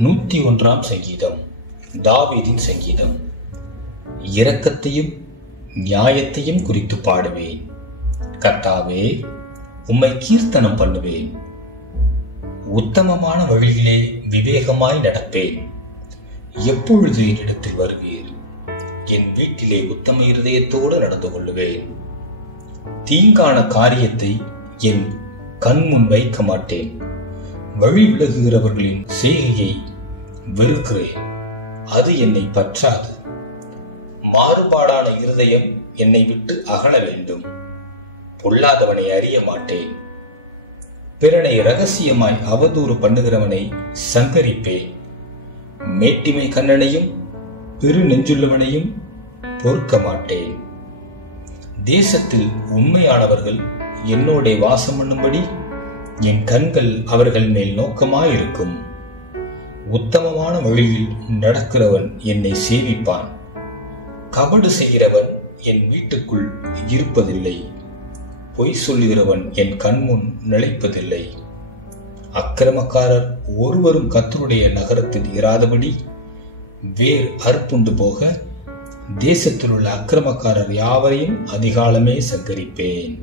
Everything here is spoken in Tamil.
101 சங்கீதம். தாவீதின் சங்கீதம். இரக்கத்தையும் நியாயத்தையும் குறித்து பாடுவேன். கர்த்தாவே, உம்மை கீர்த்தனம் பண்ணுவேன். உத்தமமான வழியிலே விவேகமாய் நடப்பேன். எப்பொழுது என்னிடத்தில் வருவீர்? என் வீட்டிலே உத்தம இருதயத்தோடு நடந்து கொள்ளுவேன். தீங்கான காரியத்தை என் கண் முன் வைக்க மாட்டேன். வழி விலகுகிறவர்களின் செய்கையை வெறுக்கிறேன், அது என்னை பற்றாது. மாறுபாடான இருதயம் என்னை விட்டு அகல வேண்டும். பொல்லாதவனை அறிய மாட்டேன். பிறனை இரகசியமாய் அவதூறு பண்ணுகிறவனை சங்கரிப்பேன். மேட்டிமை கண்ணனையும் பெரு நெஞ்சுள்ளவனையும் பொறுக்க மாட்டேன். தேசத்தில் உண்மையானவர்கள் என்னோட வாசம் பண்ணும்படி என் கண்கள் அவர்கள் மேல் நோக்கமாயிருக்கும். உத்தமமான வழியில் நடக்கிறவன் என்னை சேவிப்பான். கபடு செய்கிறவன் என் வீட்டுக்குள் இருப்பதில்லை. பொய் சொல்லுகிறவன் என் கண்முன் நிலைப்பதில்லை. அக்கிரமக்காரர் ஒருவரும் கர்த்தருடைய நகரத்தில் இராதபடி வேர் அறுப்புண்டு போக தேசத்தில் உள்ள அக்கிரமக்காரர் யாவரையும் அதிகாலமே சங்கரிப்பேன்.